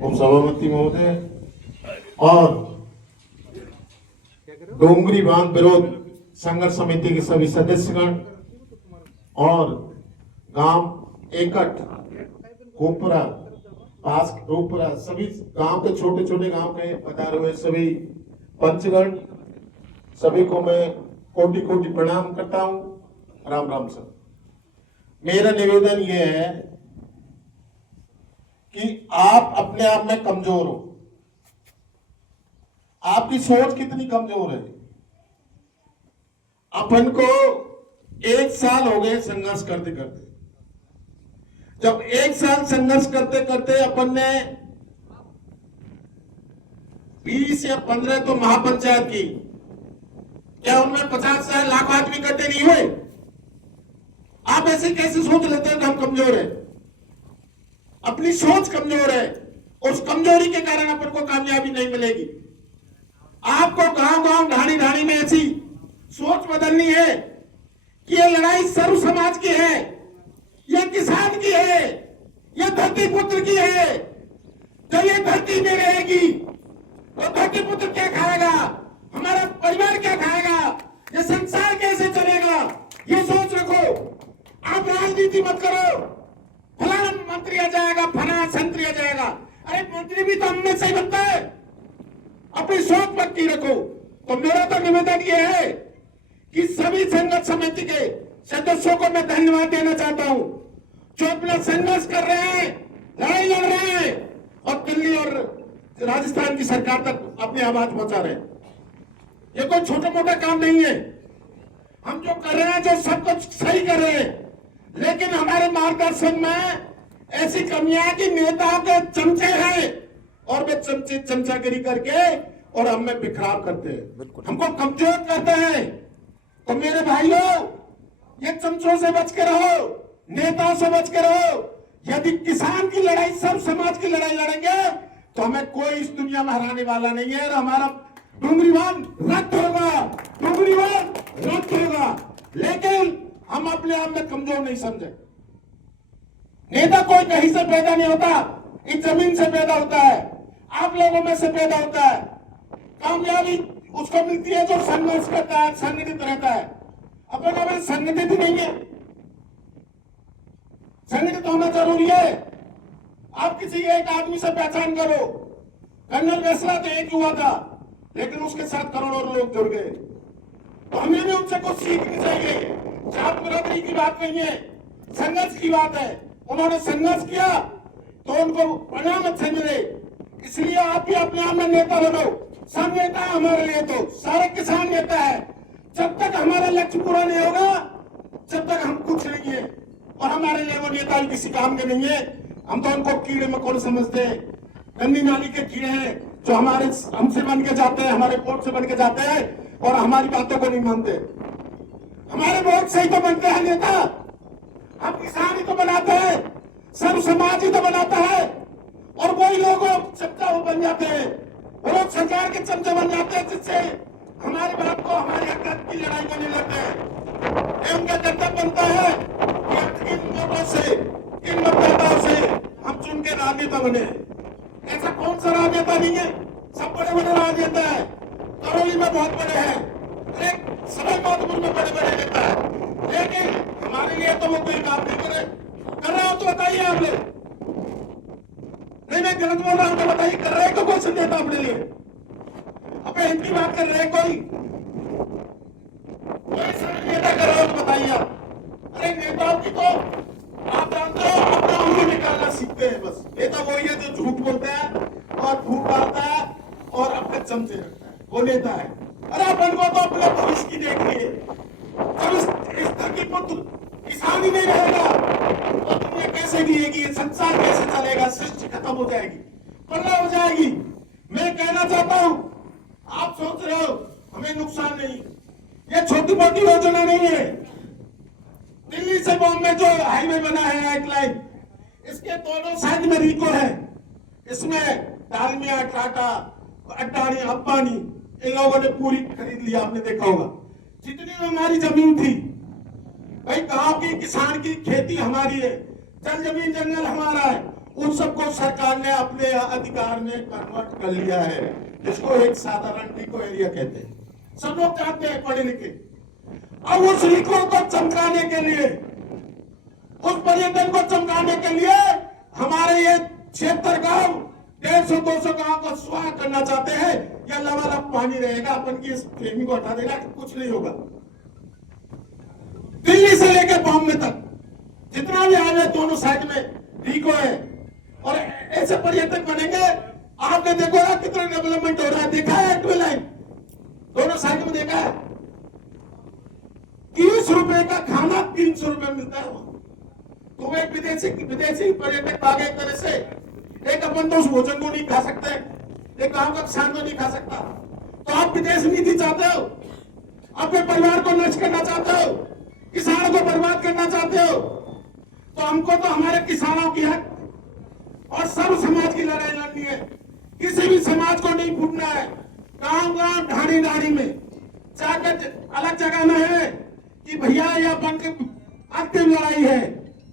उपसभापति महोदय और डोंगरी बांध विरोध संघर्ष समिति के सभी सदस्यगण और गांव एकट कोपरा पास रोपरा सभी गांव के छोटे छोटे गांव के पधारे हुए सभी पंचगण सभी को मैं कोटि कोटि प्रणाम करता हूं। राम राम सर। मेरा निवेदन यह है कि आप अपने आप में कमजोर हो। आपकी सोच कितनी कमजोर है। अपन को 1 साल हो गए संघर्ष करते करते। जब 1 साल संघर्ष करते करते अपन ने 20 या 15 तो महापंचायत की, क्या उनमें 50 से लाख आदमी इकट्ठे नहीं हुए? आप ऐसे कैसे सोच लेते हैं कि हम कमजोर है? अपनी सोच कमजोर है। उस कमजोरी के कारण अपन को कामयाबी नहीं मिलेगी। आपको गांव गांव ढाणी ढाणी में ऐसी सोच बदलनी है कि ये लड़ाई सर्व समाज की है, ये किसान की है, ये धरती पुत्र की है। जब ये धरती में रहेगी तो धरती पुत्र क्या खाएगा, हमारा परिवार क्या खाएगा, ये संसार कैसे चलेगा, ये सोच रखो। आप राजनीति मत करो, फलाना मंत्री आ जाएगा, फलाना संतरी आ जाएगा। अरे मंत्री भी तो हम में से ही बनता है। अपनी सोच पक्की रखो। तो मेरा तो निवेदन ये है कि सभी संघर्ष समिति के सदस्यों को मैं धन्यवाद देना चाहता हूं जो अपना संघर्ष कर रहे हैं, लड़ाई लड़ रहे हैं और दिल्ली और राजस्थान की सरकार तक अपनी आवाज पहुंचा रहे हैं। ये कोई छोटा मोटा काम नहीं है। हम जो कर रहे हैं, जो सब कुछ सही कर रहे हैं, लेकिन हमारे मार्गदर्शन में ऐसी कमियां कि नेता के चमचे हैं और वे चमचागिरी करके और हमें बिखराव करते हैं, हमको कमजोर करते हैं। तो मेरे भाइयों, ये चमचों से बच के रहो, नेताओं से बच के रहो। यदि किसान की लड़ाई सब समाज की लड़ाई लड़ेंगे तो हमें कोई इस दुनिया में हराने वाला नहीं है और हमारा डोंगरीवान रद्द होगा, डोंगरीवान रद्द होगा। लेकिन हम अपने आप में कमजोर नहीं समझे। नेता कोई कहीं से पैदा नहीं होता, इस जमीन से पैदा होता है, आप लोगों में से पैदा होता है। कामयाबी उसको मिलती है जो संघर्ष करता है, संगठित रहता है। अपन अगर संगठित नहीं है, संगठित होना जरूरी है। आप किसी एक आदमी से पहचान करो। कर्नल वैसला तो एक हुआ था, लेकिन उसके साथ करोड़ों लोग जुड़ गए। तो हमें भी उनसे कुछ सीखनी चाहिए। जात बरादरी की बात नहीं है, संघर्ष की बात है। उन्होंने संघर्ष किया तो उनको परिणाम अच्छे मिले। इसलिए आप भी अपने आप में नेता बनो। सब नेता है हमारे लिए, तो सारे किसान नेता है। जब तक हमारा लक्ष्य पूरा नहीं होगा, जब तक हम कुछ नहीं है। और हमारे लिए वो नेता ही किसी काम के नहीं है। हम तो उनको कीड़े मकोड़े समझते हैं, गंदी नाली के कीड़े हैं जो हमारे हमसे बन के जाते हैं, हमारे वोट से बन के जाते हैं और हमारी बातों को नहीं मानते। हमारे वोट से ही तो बनते हैं नेता। हम किसान ही तो बनाते हैं, सर्व समाज ही तो बनाता है। और वही लोग चमचा वो बन जाते हैं, वो लोग सरकार के चमचे बन जाते हैं, जिससे हमारे बात को, हमारे हक की लड़ाई को नहीं लड़ते हैं। उनका कर्तव्य बनता है कि इन वोटों से, इन मतदाताओं से हम चुन के राजनेता बने। ऐसा कौन सा राजनेता नहीं है? सब बड़े बड़े राजनेता है। करौली में बहुत बड़े हैं, सभी माधोपुर में बड़े बड़े नेता है, लेकिन हमारे लिए तो वो कोई काम नहीं कर रहा हो तो बताइए आप लोग। नहीं, मैं गलत बोल रहा हूं तो बताइए, कर रहे को कौन सा नेता अपने लिए? अपने हिंद की बात कर रहे हैं कोई नेता कर रहा हो तो बताइए आप। अरे नेताओं की तो आप जानते हो, अपना उंगली निकालना सीखते हैं बस। नेता वही है जो झूठ बोलता है और फूट मारता है और अपने चमचे रखता है, वो नेता है। अरे अपन को तो अपने भविष्य की देखनी है। जब इस धरती पुत्र किसान ही नहीं रहेगा तो दुनिया कैसे जिएगी, संसार कैसे चलेगा? सृष्टि खत्म हो जाएगी, पल्ला हो जाएगी। मैं कहना चाहता हूं, आप सोच रहे हो हमें नुकसान नहीं, ये छोटी मोटी योजना नहीं है। दिल्ली से बॉम्बे जो हाईवे बना है, एक लाइन, इसके दोनों साइड में रिको है। इसमें डालमिया, टाटा, अडानी, अंबानी, इन लोगों ने पूरी खरीद लिया। आपने देखा होगा जितनी हमारी जमीन थी, भाई गांव की किसान की खेती हमारी है, जल जमीन जंगल हमारा है, उन सबको सरकार ने अपने अधिकार में कन्वर्ट कर लिया है, जिसको एक साधारण रिको एरिया कहते हैं। सब लोग जानते हैं पढ़े लिखे। अब उस रिको को चमकाने के लिए, उस पर्यटन को चमकाने के लिए हमारे ये 76 गांव, 150-200 गांव को स्वाह करना चाहते हैं। या लबालब पानी रहेगा, अपन की इस फ्रेमिंग को हटा देगा, कुछ नहीं होगा। दिल्ली से लेकर बॉम्बे तक जितना भी हाईवे दोनों साइड में रिको है, और ऐसे पर्यटक बनेंगे। आपने देखो ना कितना डेवलपमेंट हो रहा है, देखा है एक्टिव लाइन दोनों साइड में, देखा है। 30 रुपए का खाना 300 रुपए मिलता है। तो एक विदेशी पर्यटक आ गए एक तरह से, एक अपन तो उस भोजन को नहीं खा सकते, एक गांव का किसान को नहीं खा सकता। तो आप विदेश नीति चाहते हो, अपने परिवार को नष्ट करना चाहते हो, किसानों को बर्बाद करना चाहते हो। तो हमको तो हमारे किसानों की हक और सर्व समाज की लड़ाई लड़नी है। किसी भी समाज को नहीं फूटना है। गांव गांव ढाणी ढाणी में जाकर अलग जगाना है कि भैया ये अपन की अंतिम लड़ाई है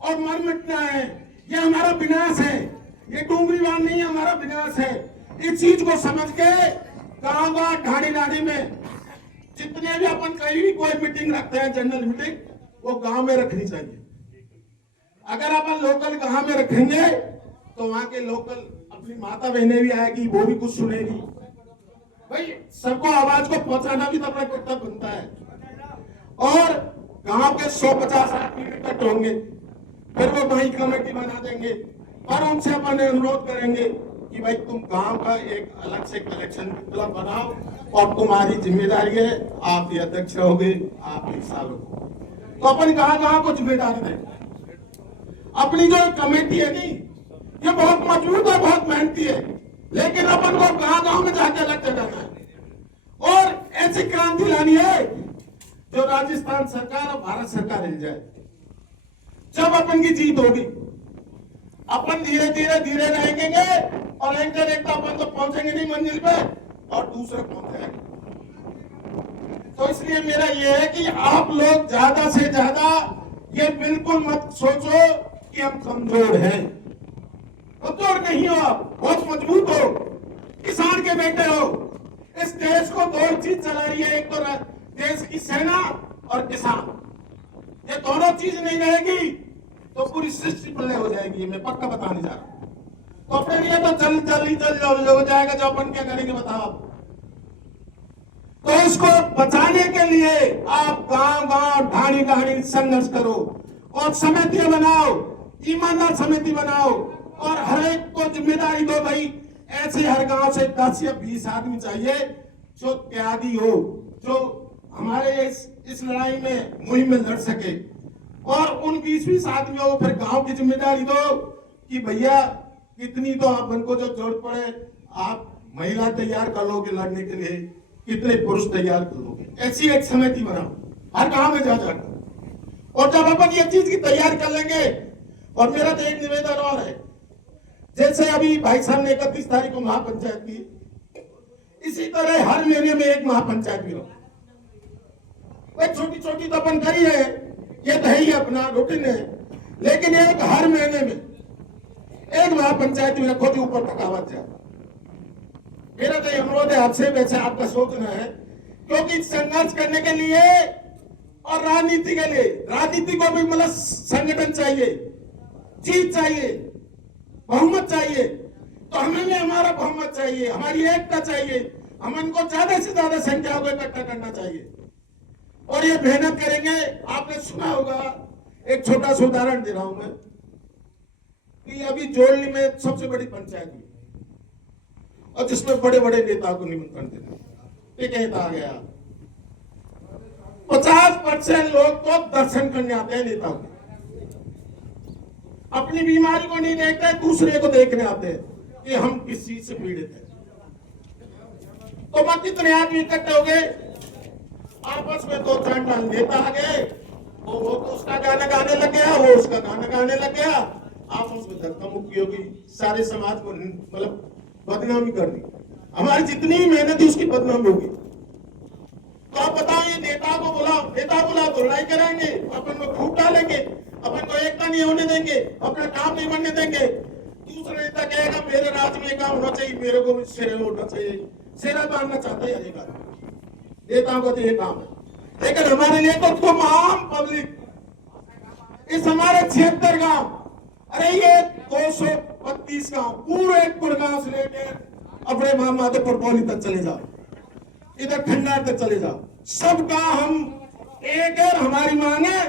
और मर मिटना है, ये हमारा विनाश है, ये डूंगरीवान नहीं है, हमारा विनाश है। इस चीज को समझ के गांव गांव ढाणी ढाणी में जितने भी अपन कहीं भी कोई मीटिंग रखते हैं, जनरल मीटिंग, वो गांव में रखनी चाहिए। अगर अपन लोकल गांव में रखेंगे तो वहां के लोकल अपनी माता बहनें भी आएगी, वो भी कुछ सुनेगी। भाई सबको आवाज को पहुंचाना भी तो अपना कर्तव्य बनता है। और गांव के 150 आदमी इकट्ठे होंगे, फिर वो वही कमेटी बना देंगे और उनसे अपन अनुरोध करेंगे कि भाई तुम गांव का एक अलग से कलेक्शन क्लब बनाओ और तुम्हारी जिम्मेदारी है, आप ये अध्यक्ष रहोगे, आप हिस्सा लो। तो अपन गांव को जिम्मेदारी दें। अपनी जो कमेटी है नहीं, ये बहुत मजबूत है, बहुत मेहनती है, लेकिन अपन को गांव में जाके अलग जगाना है और ऐसी क्रांति लानी है जो राजस्थान सरकार और भारत सरकार हिल जाए। जब अपन की जीत होगी, अपन धीरे धीरे रहेंगे और एक दिन एक अपन तो पहुंचेंगे नहीं मंजिल पे और दूसरे पहुंचेंगे। तो इसलिए मेरा यह है कि आप लोग ज्यादा से ज्यादा ये बिल्कुल मत सोचो कि हम कमजोर हैं। कमजोर नहीं हो, आप बहुत मजबूत हो, किसान के बेटे हो। इस देश को दो चीज चला रही है, एक तो देश की सेना और किसान। ये दोनों चीज नहीं रहेगी तो पूरी सृष्टि प्रलय हो जाएगी, मैं पक्का बताने जा रहा हूं। तो फिर ये तो जल्दी हो जाएगा, जो अपन क्या करेंगे बताओ। तो इसको बचाने के लिए आप गांव गांव ढाणी ढाणी संघर्ष करो और समितियां बनाओ, ईमानदार समिति बनाओ और हर एक को जिम्मेदारी दो। भाई ऐसे हर गांव से 10 या 20 आदमी चाहिए जो त्यागी हो, जो हमारे इस लड़ाई में मुहिम में लड़ सके। और उन 20-20 आदमियों को फिर गांव की जिम्मेदारी दो कि भैया कितनी तो अपन को जो जरूरत पड़े आप महिला तैयार कर लोगे लड़ने के लिए, कितने पुरुष तैयार कर लोगे। ऐसी एक समिति बनाओ हर गांव में जाकर। और जब अपन ये चीज की तैयार कर लेंगे, और मेरा तो एक निवेदन और है, जैसे अभी भाई साहब ने 31 तारीख को महापंचायत की, इसी तरह हर महीने में एक महापंचायत भी हो। छोटी छोटी तो अपन करी है, ये तो है ही अपना रूटीन है, लेकिन एक हर महीने में एक महापंचायत भी रखो जो ऊपर तक आवाज जाए। मेरा तो अनुरोध है आपसे, वैसे आपका सोचना है, क्योंकि संघर्ष करने के लिए और राजनीति के लिए, राजनीति को भी मतलब संगठन चाहिए, जीत चाहिए, बहुमत चाहिए। तो हमें भी हमारा बहुमत चाहिए, हमारी एकता चाहिए, हम इनको ज्यादा से ज्यादा संख्या को इकट्ठा करना चाहिए और ये मेहनत करेंगे। आपने सुना होगा, एक छोटा सा उदाहरण दे रहा हूं मैं, कि अभी जोड़ली में सबसे बड़ी पंचायत हुई और जिसमें बड़े बड़े नेताओं को निमंत्रण देते, एक नेता आ गया, 50% लोग तो दर्शन करने आते हैं नेताओं के, अपनी बीमारी को नहीं देखते, दूसरे को देखने आते हैं कि हम किस चीज से पीड़ित हैं। तो मत कितने आदमी इकट्ठे हो गए, आपस में 2-4 नेता आ गए, वो तो उसका गाना गाने लग गया, वो उसका गाना गाने लग गया, आपस में धक्का मुक्की होगी, सारे समाज को मतलब बदनामी करनी, हमारी जितनी मेहनत है उसकी बदनामी होगी। तो आप बताओ, ये नेता को बुलाओ, नेता बुलाओ तो लड़ाई कराएंगे, अपन को फूट डालेंगे, अपन को एकता नहीं होने देंगे, अपना काम नहीं बनने देंगे। दूसरा नेता कहेगा मेरे राज्य में काम होना चाहिए, मेरे को भी शेरे उठना चाहिए, शेरा बांधना चाहते हैं नेताओं का तो ये काम है। लेकिन हमारे नेतृत्व को आम पब्लिक इस हमारे 76 गांव, अरे ये 232 गांव, पूरे गुड़गांव से लेकर अपने माधोपुर पौली तक चले जाओ, इधर खंडार तक चले जाओ, सबका हम एक है। हमारी मांग है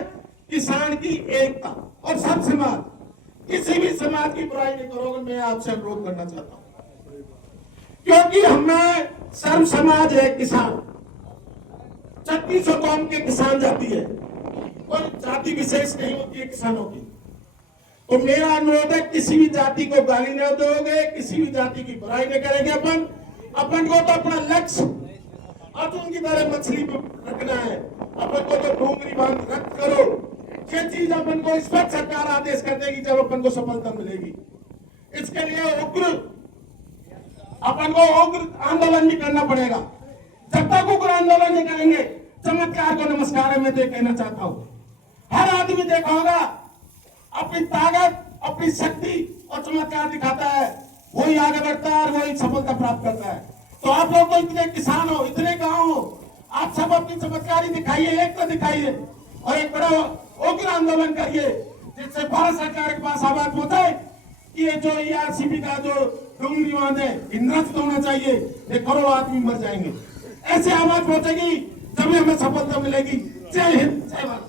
किसान की एकता और सब समाज, किसी भी समाज की बुराई नहीं करोगे, मैं आपसे अनुरोध करना चाहता हूं, क्योंकि हमें सर्व समाज है किसान, 3600 कौम के किसान जाति है, कोई जाति विशेष नहीं होती है किसानों की। तो मेरा अनुरोध है किसी भी जाति को गाली नहीं दोगे, किसी भी जाति की बुराई नहीं करेंगे। अपन को तो अपना लक्ष्य अर्जुन की तरह मछली रखना है, अपन को तो डोंगरी बांध रख करो। ये चीज अपन को इस वक्त सरकार आदेश कर देगी जब अपन को सफलता मिलेगी। इसके लिए अपन को उग्र आंदोलन भी करना पड़ेगा। जब तक उग्र आंदोलन नहीं करेंगे, चमत्कार को नमस्कार है मैं कहना चाहता हूं। हर आदमी देखा होगा अपनी ताकत, अपनी शक्ति और चमत्कार दिखाता है, वही आगे बढ़ता है और वही सफलता प्राप्त करता है। तो आप लोग तो इतने किसान हो, इतने गांव हो, आप सब अपनी चमत्कारी दिखाइए, एकता दिखाइए और एक बड़ा उग्र आंदोलन करिए, जिससे भारत सरकार के पास आवाज पहुंचाए कि ये जो ERCP का जो डोंगरी बांध है निरस्त होना चाहिए, ये करोड़ों आदमी मर जाएंगे। ऐसे आवाज पहुंचेगी तभी हमें सफलता मिलेगी। जय हिंद, जय भारत।